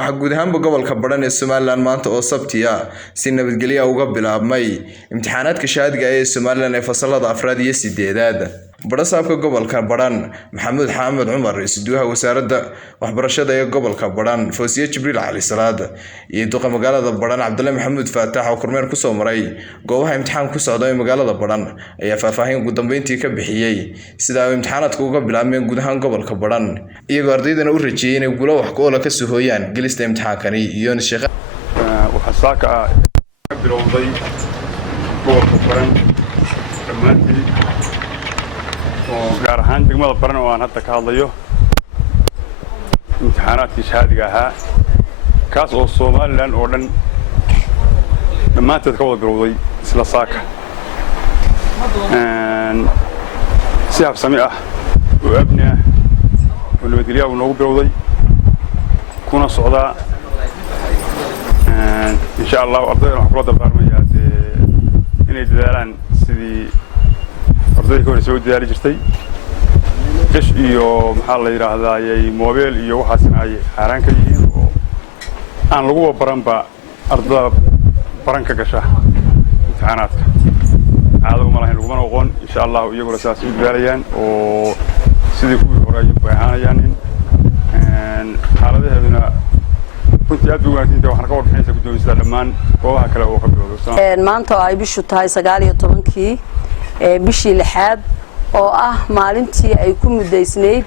waxaa guud ahaanba gobolka Badhan ee Somaliland maanta oo Sabti ah si nabadgelyo uga bilaabmay imtixaanaadka shahaadiga ee Somaliland ee fasalada 4 iyo 8aad. Barasaabka gobolka Badhan Maxamuud Xamed Cumar isduuha wasaaradda waxbarashada ee gobolka Badhan Foosiye Jibriil Cali Salaad iyo duqa magaalada Badhan Cabdullaahi Maxamuud Faatax oo kormeer ku soo maray goobaha imtixaan ku socda ee magaalada Badhan ayaa faahfaahin ugu dambeyntii ka bixiyay sida ay imtixaanaadku uga bilaabmeen guud ahaan gobolka Badhan iyagoo ardaydana u rajeeyay inay guulo wax ku ool ka soo hooyaan gelista imtixaankani iyo shaqo waxa saaka bilowday gobolka Badhan dhammaantii oo gaar ahaan degmada Badhan oo aan hadda ka hadlayo imtixaanaadkii shahaadiga ahaa kaas oo Somaliland oo dhan dhammaanteed ka wada bilowday isla saaka si habsami ah oo abni ah oo nabadgelyo noogu bilowday kuna socda إن شاء الله أرضينا حكومة البرمجة إن يدلالن سدي أرضي كون يسوي دلالي جرتي إيش يو محل يراه هذا يي موبيل يو حاسين هاي حران كجين أنا لقوه برنبا أرض برنك كشة امتحانات هذا هم راح يلقون وقون إن شاء الله يقول أساس دلاليان وسدي كوي قريب ويهانا يعني هذا هذا كنت أدعو أنت وحنا كور بحيث كنت أستلمان وها كلا وخبره. maanta ay bishu tahay 19 bishii lixaad oo ah maalintii ay ku mudaysneyd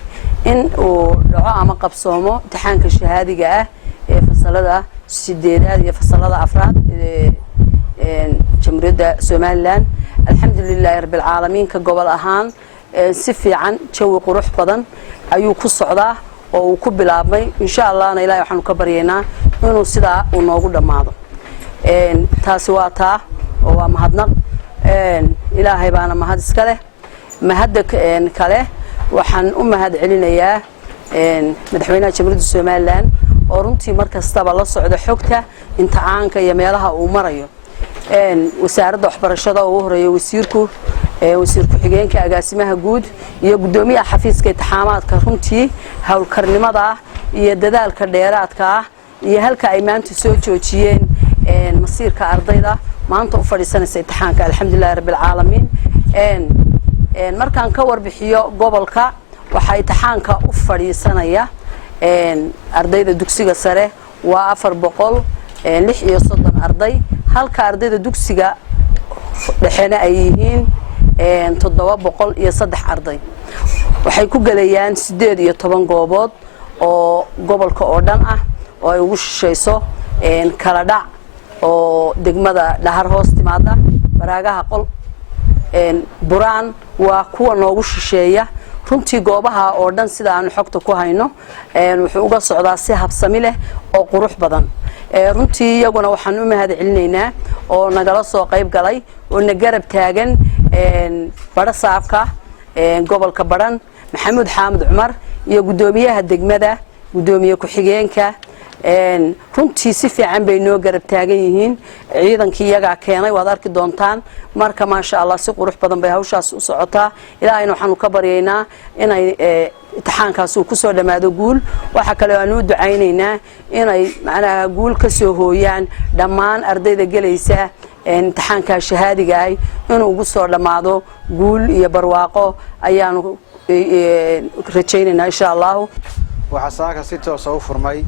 in uu dhaco ama qabsoomo imtixaanka shahaadiga ah ee fasalada 8aad iyo fasalada 4aad ee jamhuuriyadda Somaliland. alxamdulilaahi rabbil caalamiin ka gobol ahaan si fiican jawi qurux badan ayuu ku socdaa oo ku bilaabmay insha Allah ilaahay waxaan ka baryeynaa inuu sidaa uu noogu dhamaado taasi waa taa oo waa mahadnaq ilaahay baana mahad iska leh mahadda kale waxaan u mahad celinayaa madaxweynaha jamhuuriyadda Somaliland oo runtii markastaba la socda xogta imtixaanka iyo meelaha uu marayo wasaaradda waxbarashada oo horeeyay wasiirku wasiir ku-xigeenka agaasimaha guud iyo gudoomiyaha xafiiska imtixaanaadka runtii hawlkarnimada iyo dadaalka dheeraadka iyo halka ay maanta soo joojiyeen masiirka ardayda maanta u fadhiisanaysa imtixaanka alxamdulilaahi rabbil caalamiin markaan ka warbixiyo gobolka waxa imtixaanka u fadhiisanaya ardayda dugsiga sare waa 436 arday halka ardayda dugsiga dhexena ay yihiin 703 arday waxay ku galayaan 18 goobood oo gobolka oo dhan ah oo ay ugu shishayso kala dhac oo degmada dhahar hoos timaada baraagaha qol buraan waa kuwa noogu shisheeya runtii goobaha oo dhan sida aan xogta ku hayno wuxuu uga socdaa si habsami leh oo qurux badan runtii iyaguna waxaan u mahad celinaynaa oo nagala soo qayb galay oo na garab taagan barasaabka gobolka Badhan Maxamuud Xamed Cumar iyo gudoomiyaha degmada gudoomiye ku-xigeenka runtii si fiican bay noo garab taagan yihiin ciidankii iyaga keenay waad arki doontaan marka ma sha Allah si qurux badan bay hawshaas u socotaa ilaahayna waxaanu ka baryeynaa inay imtixaankaas uu ku soo dhamaado guul waxa kale oo aanu ducaynaynaa inay macnaha guul ka soo hooyaan dhammaan ardayda galaysa imtixaanka shahaadiga ah inuu ugu soo dhamaado guul iyo barwaaqo ayaanu rajaynaynaa insha Allah. waxa saaka si toos ah u furmay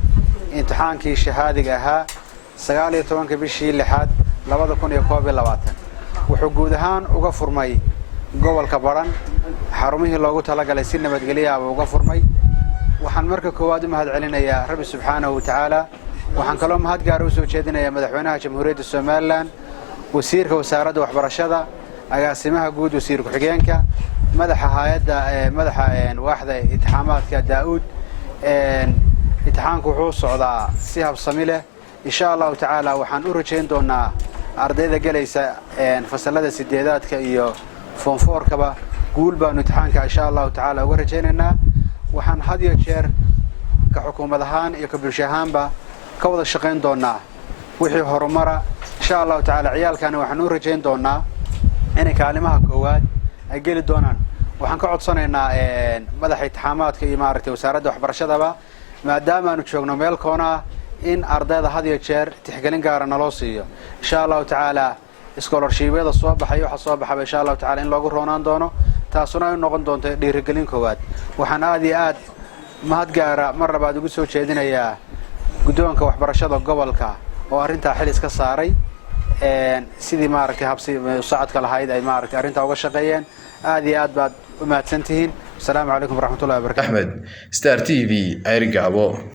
imtixaankii shahaadiga ahaa 19 bishii lixaad 2022 wuxuu guud ahaan uga furmay gobolka Badhan xarumihii loogu talagalay si nabadgelyo ah uga furmay waxaan marka koowaad u mahad celinayaa Rabbi subhanahu wa ta'ala waxaan kaloo mahad gaar u soo jeedinayaa madaxweynaha jamhuuriyadda Somaliland wasiirka wasaaradda waxbarashada agaasimaha guud wasiir ku-xigeenka madaxa hay'adda madaxa waaxda imtixaanaadka Daawud imtixaanku wuxuu socdaa si habsami leh insha Allah ta'ala waxaan u rajayn doonaa ardayda galaysa fasalada 8aadka iyo form 4kaba guul baan imtixaanka insha Allah ta'ala uga rajaynaynaa waxaan had iyo jeer ka xukuumad ahaan iyo ka bulsho ahaanba ka wada shaqayn doonaa wixii horumara insha Allah ta'ala ciyaalkana waxaan u rajayn doonaa inay kaalimaha koowaad ay gali doonaan waxaan ka codsanaynaa madaxa imtixaanaadka iyo maaragtay wasaaradda waxbarashada maadaama aanu joogno meel koona in ardayda had iyo jeer tixgelin gaara naloo siiyo insha allahu tacaala iskoolarshibada soo baxay waxa soo baxay insha allahu tacaala in loogu roonaan doono taasuna ay noqon doonto dhiirigelin koowaad waxaan aad iyo aad mahad gaara mar labaad ugu soo jeedinayaa guddoonka waxbarashada gobolka oo arrintaa xil iska saaray sidii maaragtay habsi socodka lahayd ay maaragtay arrintaa uga shaqeeyeen aad iyo aad baad u mahadsantihiin asalaamu calaykum waraxmatullahi wabarakatuh Ahmed Star TV Ayrigabo